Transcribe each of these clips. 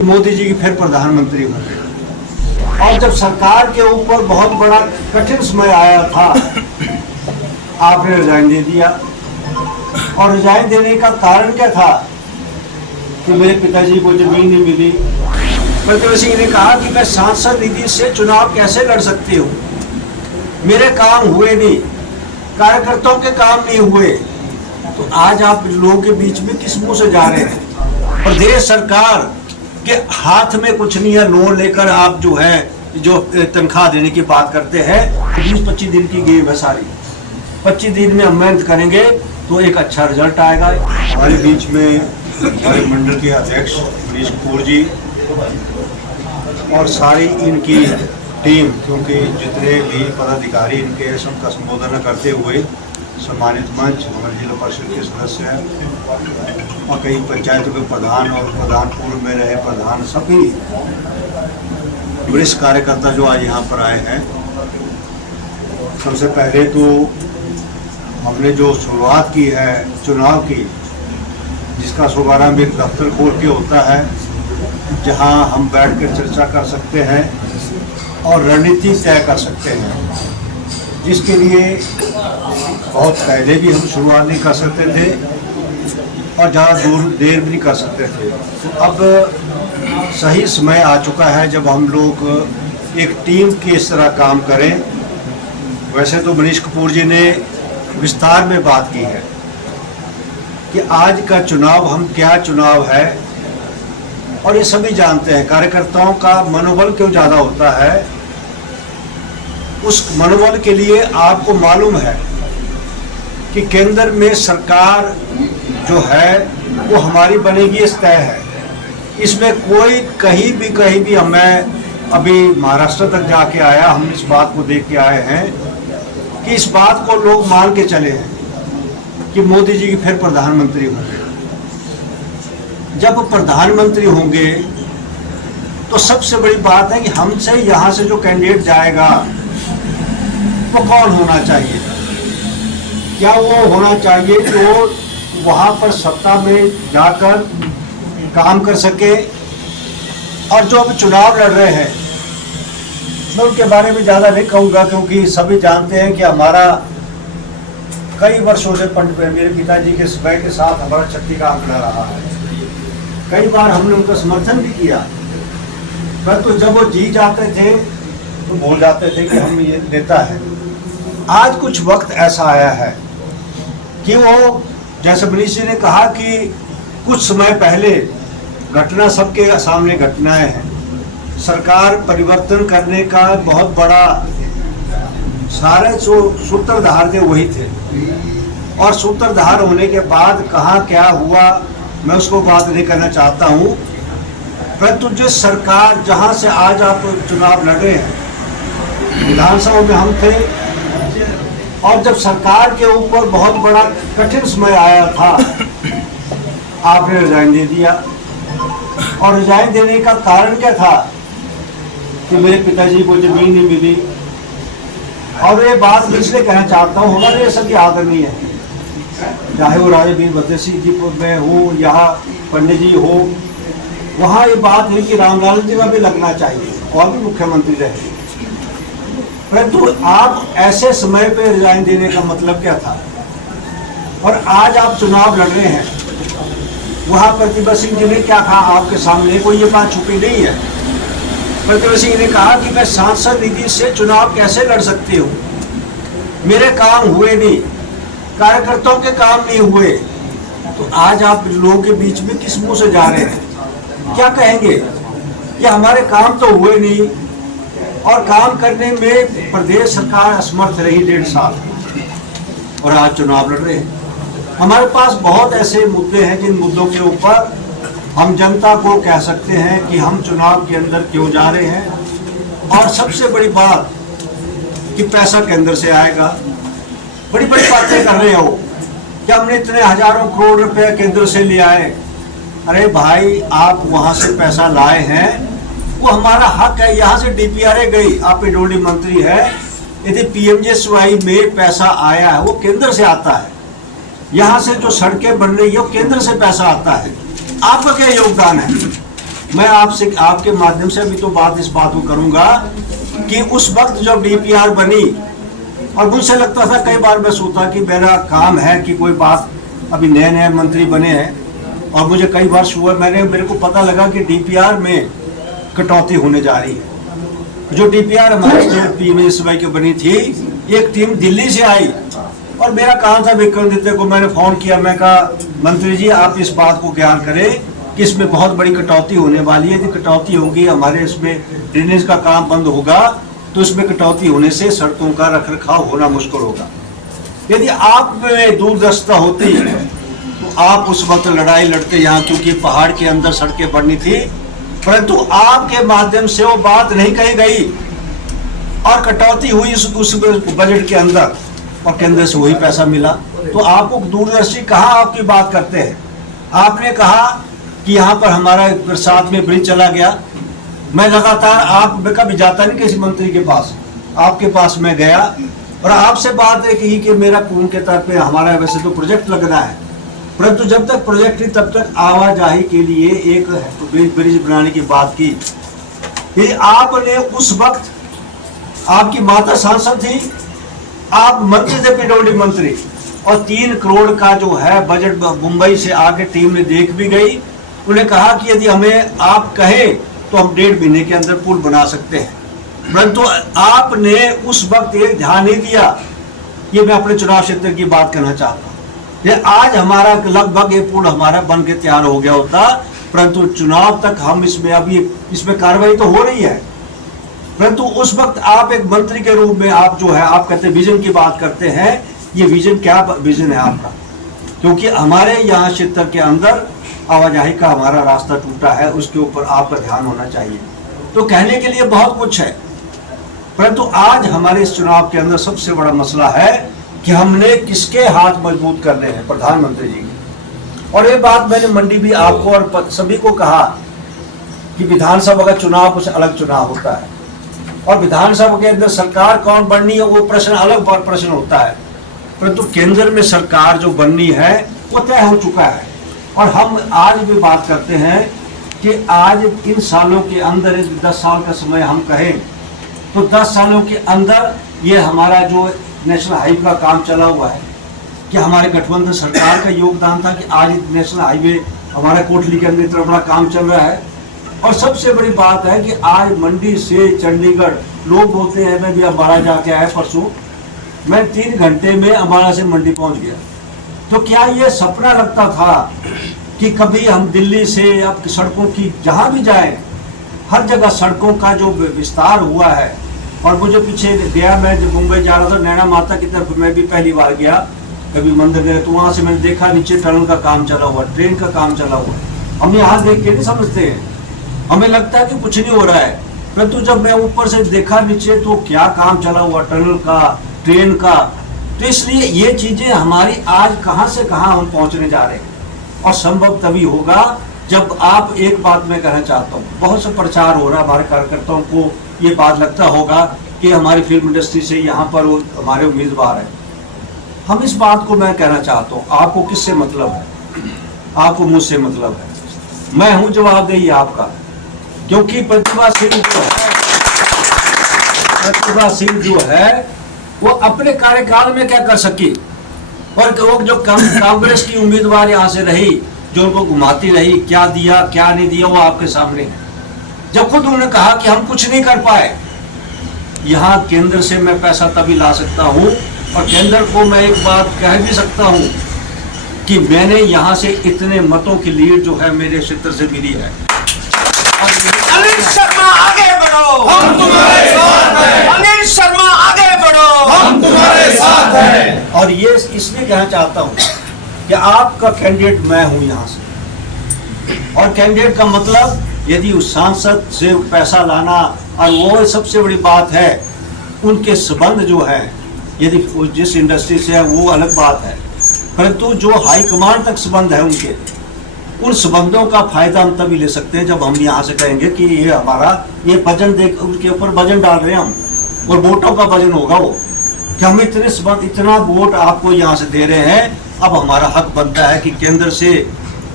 मोदी जी की फिर प्रधानमंत्री होंगे। और जब सरकार के ऊपर बहुत बड़ा कठिन समय आया था, आपने रिजाइन दे दिया। और रिजाइन देने का कारण क्या था कि मेरे पिताजी को जमीन नहीं मिली। प्रतिभा सिंह ने कहा कि मैं सांसद निधि से चुनाव कैसे लड़ सकती हूँ, मेरे काम हुए नहीं, कार्यकर्ताओं के काम नहीं हुए। तो आज आप लोगों के बीच में किस मुंह से जा रहे हैं? प्रदेश सरकार के हाथ में कुछ नहीं है, लोन लेकर आप जो तनख्वाह देने की बात करते हैं। 20-25 दिन की गेम है सारी। 25 दिन में हम मेहनत करेंगे तो एक अच्छा रिजल्ट आएगा। हमारे बीच में हमारे मंडल के अध्यक्ष मनीष कपूर जी और सारी इनकी टीम, क्योंकि जितने भी पदाधिकारी इनके सबका संबोधन करते हुए सम्मानित मंच, हमारे जिला परिषद के सदस्य हैं और कई पंचायतों के प्रधान और प्रधान पूर्व में रहे प्रधान, सभी वरिष्ठ कार्यकर्ता जो आज यहाँ पर आए हैं। सबसे पहले तो हमने जो शुरुआत की है चुनाव की, जिसका शुभारंभ एक दफ्तर खोल के होता है जहाँ हम बैठकर चर्चा कर सकते हैं और रणनीति तय कर सकते हैं, जिसके लिए बहुत पहले भी हम शुरुआत नहीं कर सकते थे और ज़्यादा देर भी नहीं कर सकते थे। तो अब सही समय आ चुका है जब हम लोग एक टीम की इस तरह काम करें। वैसे तो मनीष कपूर जी ने विस्तार में बात की है कि आज का चुनाव हम क्या चुनाव है, और ये सभी जानते हैं कार्यकर्ताओं का मनोबल क्यों ज़्यादा होता है। उस मनोबल के लिए आपको मालूम है कि केंद्र में सरकार जो है वो हमारी बनेगी, इस तय है। इसमें कोई कहीं भी मैं अभी महाराष्ट्र तक जाके आया, हम इस बात को देख के आए हैं कि इस बात को लोग मान के चले हैं कि मोदी जी की फिर प्रधानमंत्री होंगे। जब प्रधानमंत्री होंगे तो सबसे बड़ी बात है कि हमसे यहाँ से जो कैंडिडेट जाएगा वो कौन होना चाहिए। क्या वो होना चाहिए जो वहाँ पर सत्ता में जाकर काम कर सके, और जो अभी चुनाव लड़ रहे हैं मैं उनके बारे में ज़्यादा नहीं कहूँगा, क्योंकि सभी जानते हैं कि हमारा कई वर्षों से मेरे पिताजी के समय के साथ हमारा शक्ति का आंकड़ा रहा है। कई बार हमने उनका समर्थन भी किया, परंतु जब वो जी जाते थे तो भूल जाते थे कि हम ये नेता है। आज कुछ वक्त ऐसा आया है कि वो, जैसे मनीष जी ने कहा कि कुछ समय पहले घटना सबके सामने घटनाएं हैं, सरकार परिवर्तन करने का बहुत बड़ा सारे सूत्रधार थे वही थे, और सूत्रधार होने के बाद कहाँ क्या हुआ मैं उसको बात नहीं करना चाहता हूँ। परंतु जिस सरकार जहाँ से आज आप चुनाव लड़े हैं, विधानसभा में हम थे, और जब सरकार के ऊपर बहुत बड़ा कठिन समय आया था, आपने रिजाइन दे दिया। और रिजाइन देने का कारण क्या था कि मेरे पिताजी को जमीन नहीं मिली। और ये बात मैं इसलिए कहना चाहता हूँ, हमारे ये सभी आदरणीय है, चाहे वो राजा वीरभद्र सिंह जी में हो, यहाँ पंडित जी हो, वहाँ ये बात है कि रामलाल जी का भी लगना चाहिए और भी मुख्यमंत्री रहे। परंतु आप ऐसे समय पे रिजाइन देने का मतलब क्या था? और आज आप चुनाव लड़ रहे हैं, वहाँ प्रतिभा सिंह जी ने क्या कहा आपके सामने, कोई ये बात छुपी नहीं है। प्रतिभा सिंह ने कहा कि मैं सांसद निधि से चुनाव कैसे लड़ सकती हूँ, मेरे काम हुए नहीं, कार्यकर्ताओं के काम नहीं हुए। तो आज आप लोगों के बीच में किस मुंह से जा रहे हैं? क्या कहेंगे कि हमारे काम तो हुए नहीं, और काम करने में प्रदेश सरकार असमर्थ रही 1.5 साल, और आज चुनाव लड़ रहे हैं। हमारे पास बहुत ऐसे मुद्दे हैं जिन मुद्दों के ऊपर हम जनता को कह सकते हैं कि हम चुनाव के अंदर क्यों जा रहे हैं। और सबसे बड़ी बात कि पैसा केंद्र से आएगा। बड़ी बड़ी बातें कर रहे हो कि हमने इतने हजारों करोड़ रुपए केंद्र से ले आए। अरे भाई, आप वहाँ से पैसा लाए हैं, वो हमारा हक है। यहाँ से डीपीआरए गई, आप पीडब्ल्यूडी मंत्री है, यदि पीएमजीएसवाई में पैसा आया है वो केंद्र से आता है। यहाँ से जो सड़कें बन रही है वो केंद्र से पैसा आता है। आपका क्या योगदान है? मैं आपसे आपके माध्यम से अभी तो इस बात को करूंगा कि उस वक्त जब डीपीआर बनी, और मुझे लगता था कई बार मैं सोचा कि मेरा काम है कि कोई बात, अभी नए नए मंत्री बने हैं और मुझे कई बार मेरे को पता लगा कि डीपीआर में कटौती होने जा रही है। जो डीपीआर हमारे स्टेट पीएमएसवाई की बनी थी, एक टीम दिल्ली से आई और मेरा कहा था विक्रमादित्य को, मैंने फोन किया, मैं कहा मंत्री जी आप इस बात को ज्ञान करें कि इसमें बहुत बड़ी कटौती होने वाली है। यदि कटौती होगी, हमारे इसमें ड्रेनेज का काम बंद होगा तो इसमें कटौती होने से सड़कों का रखरखाव होना मुश्किल होगा। यदि आप में दूरदर्शिता होती तो आप उस वक्त लड़ाई लड़ते यहाँ, क्योंकि पहाड़ के अंदर सड़कें बननी थी, परंतु आपके माध्यम से वो बात नहीं कही गई और कटौती हुई उस बजट के अंदर और केंद्र से वही पैसा मिला। तो आपको दूरदर्शी कहाँ आपकी बात करते हैं। आपने कहा कि यहाँ पर हमारा बरसात में ब्रिज चला गया। मैं लगातार, आप कभी जाता नहीं किसी मंत्री के पास, आपके पास मैं गया और आपसे बात है कि मेरा खून के तौर पे हमारा वैसे तो प्रोजेक्ट लगना है, परंतु जब तक प्रोजेक्ट नहीं तब तक आवाजाही के लिए एक ब्रिज बनाने की बात की। ये आपने उस वक्त, आपकी माता सांसद थी, आप मंत्री थे, पीडब्ल्यूडी मंत्री, और 3 करोड़ का जो है बजट मुंबई से आके टीम ने देख भी गई। उन्हें कहा कि यदि हमें आप कहें तो हम 1.5 महीने के अंदर पुल बना सकते हैं, परंतु आपने उस वक्त एक ध्यान नहीं दिया। ये मैं अपने चुनाव क्षेत्र की बात करना चाहता हूँ। ये आज हमारा लगभग ये पुल हमारा बन के तैयार हो गया होता, परंतु चुनाव तक हम इसमें अभी इसमें कार्रवाई तो हो रही है, परंतु उस वक्त आप एक मंत्री के रूप में आप जो है, आप कहते हैं विजन की बात करते हैं। ये विजन क्या विजन है आपका? क्योंकि हमारे यहाँ क्षेत्र के अंदर आवाजाही का हमारा रास्ता टूटा है, उसके ऊपर आपका ध्यान होना चाहिए। तो कहने के लिए बहुत कुछ है, परंतु आज हमारे इस चुनाव के अंदर सबसे बड़ा मसला है कि हमने किसके हाथ मजबूत करने हैं, प्रधानमंत्री जी के। और ये बात मैंने मंडी भी आपको और सभी को कहा कि विधानसभा का चुनाव कुछ अलग चुनाव होता है और विधानसभा के अंदर सरकार कौन बननी है वो प्रश्न अलग प्रश्न होता है, परंतु केंद्र में सरकार जो बननी है वो तय हो चुका है। और हम आज भी बात करते हैं कि आज इन सालों के अंदर 10 साल का समय हम कहें तो 10 सालों के अंदर ये हमारा जो नेशनल हाईवे का काम चला हुआ है, कि हमारे गठबंधन सरकार का योगदान था कि आज नेशनल हाईवे हमारा कोटली के अंदर इतना बड़ा काम चल रहा है। और सबसे बड़ी बात है कि आज मंडी से चंडीगढ़, लोग बोलते हैं मैं भी अम्बाला जाके आया परसों, मैं 3 घंटे में अम्बाला से मंडी पहुंच गया। तो क्या ये सपना लगता था कि कभी हम दिल्ली से अब सड़कों की जहां भी जाएं, हर जगह सड़कों का जो विस्तार हुआ है। और मुझे पीछे गया, मैं जब मुंबई जा रहा था नैना माता की तरफ, मैं भी पहली बार गया कभी मंदिर गए, तो वहां से मैंने देखा नीचे टनल का काम चला हुआ, ट्रेन का काम चला हुआ। हम यहाँ देख के नहीं समझते हैं, हमें लगता है कि कुछ नहीं हो रहा है, परंतु जब मैं ऊपर से देखा नीचे तो क्या काम चला हुआ, टनल का, ट्रेन का। तो इसलिए ये चीजें हमारी आज कहां से कहां हम पहुंचने जा रहे हैं, और संभव तभी होगा जब आप, एक बात मैं कहना चाहता हूँ, बहुत सा प्रचार हो रहा है, हमारे कार्यकर्ताओं को ये बात लगता होगा कि हमारी फिल्म इंडस्ट्री से यहाँ पर वो हमारे उम्मीदवार हैं। हम इस बात को मैं कहना चाहता हूँ, आपको किससे मतलब है? आपको मुझसे मतलब है। मैं हूँ जवाबदेही आपका, क्योंकि प्रतिभा सिंह जो है वो अपने कार्यकाल में क्या कर सकी, और वो जो कांग्रेस की उम्मीदवार यहाँ से रही, जो उनको घुमाती रही, क्या दिया क्या नहीं दिया वो आपके सामने है। जब खुद उन्होंने कहा कि हम कुछ नहीं कर पाए, यहाँ केंद्र से मैं पैसा तभी ला सकता हूँ, और केंद्र को मैं एक बात कह भी सकता हूँ कि मैंने यहाँ से इतने मतों की लीड जो है मेरे क्षेत्र से मिली है। अनिल शर्मा आगे बढ़ो, हम तुम्हारे साथ हैं। अनिल शर्मा आगे बढ़ो, हम तुम्हारे साथ हैं। और ये इसलिए कहना चाहता हूँ कि आपका कैंडिडेट मैं हूँ यहाँ से, और कैंडिडेट का मतलब यदि उस सांसद से पैसा लाना, और वो सबसे बड़ी बात है उनके संबंध जो है, यदि जिस इंडस्ट्री से है वो अलग बात है, परंतु जो हाई कमांड तक संबंध है उनके, उन संबंधों का फायदा हम तभी ले सकते हैं जब हम यहाँ से कहेंगे कि ये हमारा ये वजन देख, उनके ऊपर वजन डाल रहे हैं हम, और वोटों का वजन होगा वो कि हम इतना वोट आपको यहाँ से दे रहे हैं, अब हमारा हक बनता है कि केंद्र से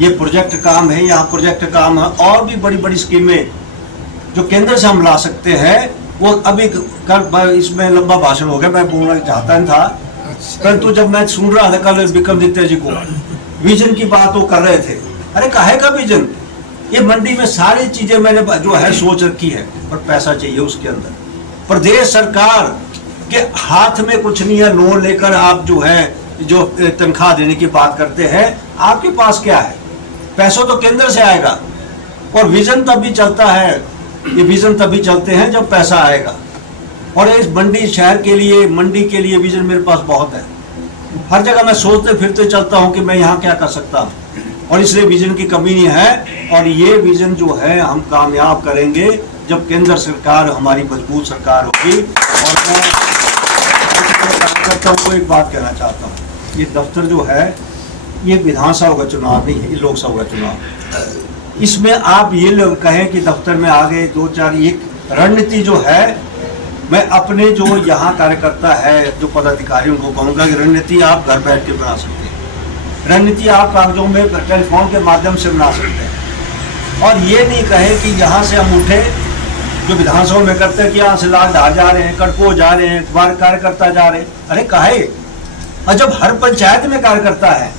ये प्रोजेक्ट काम है, यहाँ प्रोजेक्ट काम है, और भी बड़ी बड़ी स्कीमें जो केंद्र से हम ला सकते हैं। वो अभी कल इसमें लंबा भाषण हो गया, मैं बोलना चाहता नहीं था, परंतु जब मैं सुन रहा था कल विक्रमादित्य जी को विजन की बात वो कर रहे थे, अरे काहे का विजन? ये मंडी में सारी चीजें मैंने जो है सोच रखी है, पर पैसा चाहिए उसके अंदर। प्रदेश सरकार के हाथ में कुछ नहीं है, लोन लेकर आप जो है जो तनख्वाह देने की बात करते हैं, आपके पास क्या है? पैसा तो केंद्र से आएगा, और विजन तभी चलता है, ये विजन तभी चलते हैं जब पैसा आएगा। और इस मंडी शहर के लिए, मंडी के लिए विजन मेरे पास बहुत है। हर जगह मैं सोचते फिरते चलता हूँ कि मैं यहाँ क्या कर सकता हूँ, और इसलिए विजन की कमी नहीं है। और ये विजन जो है हम कामयाब करेंगे जब केंद्र सरकार हमारी मजबूत सरकार होगी। और मैं कार्यकर्ताओं को एक बात कहना चाहता हूँ, ये दफ्तर जो है ये विधानसभा का चुनाव नहीं है, ये लोकसभा का चुनाव। इसमें आप ये लोग कहें कि दफ्तर में आ गए 2-4, एक रणनीति जो है, मैं अपने जो यहाँ कार्यकर्ता है, जो पदाधिकारियों को कहूँगा कि रणनीति आप घर बैठ के बना सकते हैं, रणनीति आप कागजों में टेलीफोन के माध्यम से बना सकते हैं। और ये नहीं कहे कि यहाँ से हम उठे, जो विधानसभा में करते हैं कि यहाँ से लालधार जा रहे हैं, कड़को जा रहे हैं, कार्यकर्ता जा रहे हैं, अरे काहे? और जब हर पंचायत में कार्यकर्ता है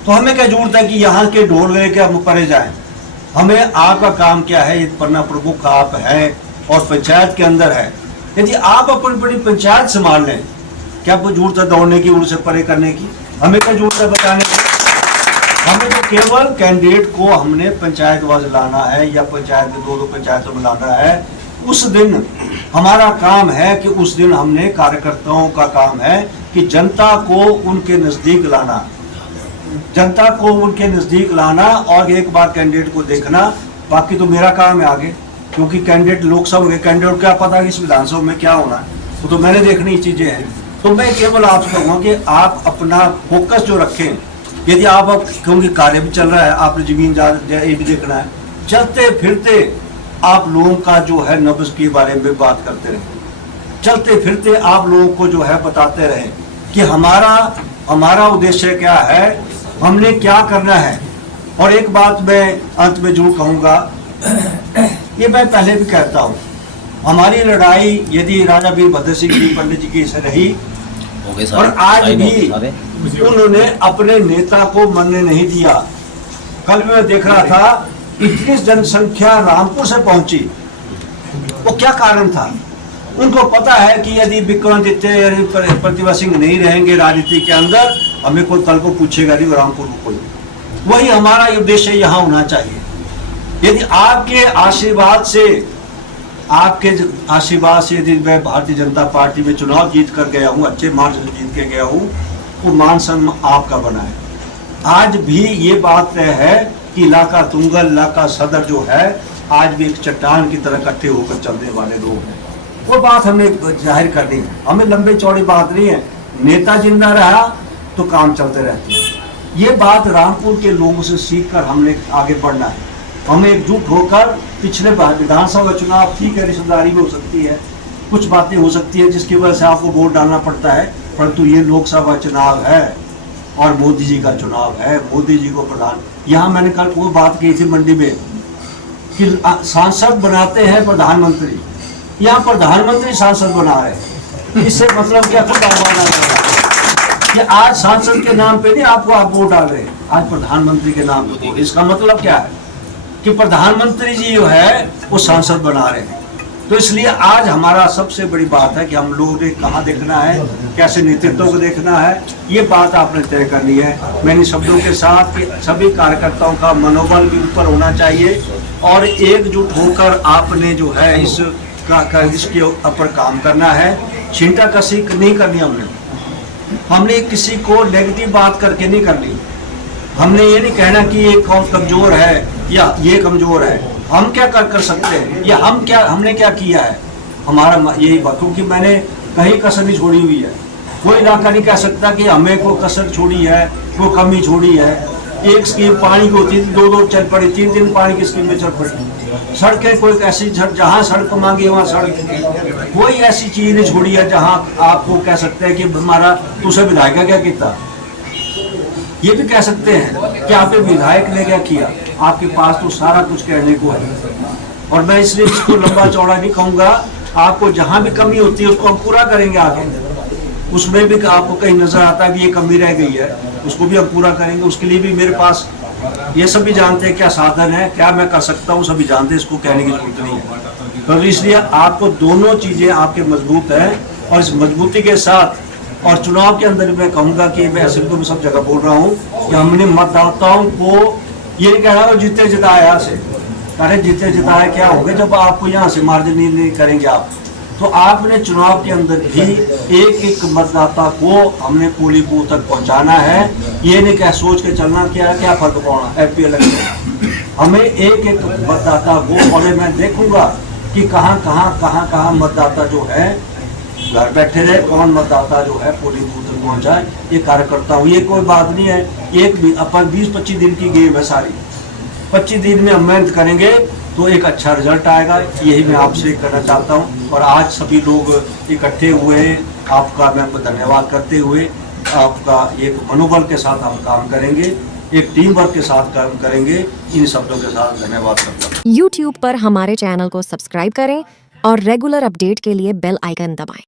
तो हमें क्या जरूरत है कि यहाँ के ढोल गए के हम परे जाएं? हमें आपका काम क्या है, ये पन्ना प्रमुख आप है और पंचायत के अंदर है। यदि आप अपनी बड़ी पंचायत संभाल लें, क्या आपको जरूरत है दौड़ने की, उनसे परे करने की? हमें क्या जरूरत है बचाने की? हमें तो केवल कैंडिडेट को हमने पंचायतवाज लाना है, या पंचायत में 2-2 पंचायतों में लाना है। उस दिन हमारा काम है कि उस दिन हमने कार्यकर्ताओं का काम है कि जनता को उनके नजदीक लाना, जनता को उनके नजदीक लाना, और एक बार कैंडिडेट को देखना। बाकी तो मेरा काम है आगे, क्योंकि कैंडिडेट लोकसभा के कैंडिडेट को क्या पता कि इस विधानसभा में क्या होना है, वो तो मैंने देखनी चीजें हैं। तो मैं केवल आपसे कहूँगा कि आप अपना फोकस जो रखें। यदि आप क्योंकि कार्य भी चल रहा है, आपने जमीन ये भी देखना है, चलते फिरते आप लोगों का जो है नब्ज के बारे में बात करते रहें, चलते फिरते आप लोगों को जो है बताते रहें कि हमारा उद्देश्य क्या है, हमने क्या करना है। और एक बात मैं अंत में जरूर कहूँगा, ये मैं पहले भी कहता हूँ, हमारी लड़ाई यदि राजा वीरभद्र सिंह जी पंडित जी की से रही, और आज भी उन्होंने अपने नेता को मरने नहीं दिया। कल मैं देख रहा था, इतनी जनसंख्या रामपुर से पहुंची, वो क्या कारण था? उनको पता है कि यदि विक्रमादित्य प्रतिभा सिंह नहीं रहेंगे राजनीति के अंदर, हमें कोई कल को पूछेगा नहीं रामपुर को कोई। वही हमारा उद्देश्य यहाँ होना चाहिए। यदि आपके आशीर्वाद से यदि मैं भारतीय जनता पार्टी में चुनाव जीत कर गया हूँ, अच्छे मार्जिन से जीत के गया हूँ, वो मान सम्मान आपका बना है। आज भी ये बात तय है कि इलाका तुंगल, इलाका सदर जो है, आज भी एक चट्टान की तरह इकट्ठे होकर चलने वाले लोग हैं। वो बात हमें जाहिर करनी है, हमें लंबी चौड़ी बात नहीं है। नेता जिंदा रहा तो काम चलते रहते हैं। ये बात रामपुर के लोगों से सीखकर हमने आगे बढ़ना है। हमें एकजुट होकर, पिछले विधानसभा चुनाव ठीक है, रिश्तेदारी में हो सकती है, कुछ बातें हो सकती है जिसकी वजह से आपको वोट डालना पड़ता है, परंतु ये लोकसभा चुनाव है और मोदी जी का चुनाव है। मोदी जी को प्रधान, यहाँ मैंने कल वो बात की थी मंडी में कि सांसद बनाते हैं प्रधानमंत्री, यहाँ प्रधानमंत्री सांसद बना रहे हैं। इससे मतलब क्या? खुद आह्वान कि आज सांसद के नाम पे नहीं आप वोट डाल रहे हैं, आज प्रधानमंत्री के नाम पे। इसका मतलब क्या है कि प्रधानमंत्री जी जो है वो सांसद बना रहे हैं। तो इसलिए आज हमारा सबसे बड़ी बात है कि हम लोगों ने कहाँ देखना है, कैसे नेतृत्व को देखना है, ये बात आपने तय करनी है। मैंने शब्दों के साथ कि सभी कार्यकर्ताओं का मनोबल भी ऊपर होना चाहिए और एकजुट होकर आपने जो है इसके ऊपर काम करना है। छींटा कसी नहीं करनी हमने किसी को नेगेटिव बात करके नहीं करनी। हमने ये नहीं कहना कि ये कौन कमजोर है या ये कमजोर है, हम क्या कर सकते हैं या हमने क्या किया है, हमारा यही बात। क्योंकि मैंने कहीं कसर नहीं छोड़ी हुई है, कोई इलाका नहीं कह सकता कि हमें कोई कसर छोड़ी है, कोई कमी छोड़ी है। एक स्कीम पानी की होती थी, 2 चल पड़ी, 3 पानी की स्कीम में चल पड़ी। सड़कें कोई ऐसी जहाँ सड़क मांगी वहाँ सड़क, कोई ऐसी चीज नहीं छोड़ी है जहाँ आपको कह सकते हैं कि हमारा तुझे विधायक क्या किया। ये भी कह सकते हैं कि आप विधायक ने क्या किया, आपके पास तो सारा कुछ कहने को है। और मैं इसलिए इसको लंबा चौड़ा नहीं कहूँगा, आपको जहाँ भी कमी होती है उसको हम पूरा करेंगे आगे। उसमें भी आपको कहीं नजर आता है कि ये कमी रह गई है, उसको भी हम पूरा करेंगे। उसके लिए भी मेरे पास ये सभी जानते हैं क्या साधन है, क्या मैं कर सकता हूँ, सभी जानते हैं, इसको कहने की जरूरत नहीं है। तो इसलिए आपको दोनों चीजें आपके मजबूत हैं, और इस मजबूती के साथ और चुनाव के अंदर मैं कहूँगा कि मैं ऐसे तो मैं सब जगह बोल रहा हूँ कि हमने मतदाताओं को ये नहीं कह रहा जीते जिताया से, अरे जीते जिताया क्या होंगे जब आपको यहाँ से मार्जिन नहीं करेंगे आप। तो आपने चुनाव के अंदर भी एक एक मतदाता को हमने पोलिंग बूथ तक पहुंचाना है। ये नहीं क्या सोच के चलना क्या फर्क पड़ना एमपी इलेक्शन, हमें एक एक मतदाता को, और मैं देखूंगा कि कहाँ मतदाता जो है घर बैठे रहे, कौन मतदाता जो है पोलिंग बूथ तक पहुंचाए, ये कार्यकर्ता हूँ। ये कोई बात नहीं है, एक अपन 20-25 दिन की गेम है सारी, 25 दिन में हम मेहनत करेंगे तो एक अच्छा रिजल्ट आएगा। यही मैं आपसे कहना चाहता हूँ। और आज सभी लोग इकट्ठे हुए, आपका मैं धन्यवाद करते हुए, आपका एक मनोबल के साथ हम काम करेंगे, एक टीम वर्क के साथ काम करेंगे, इन शब्दों के साथ धन्यवाद करता हूँ। YouTube पर हमारे चैनल को सब्सक्राइब करें और रेगुलर अपडेट के लिए बेल आइकन दबाएं।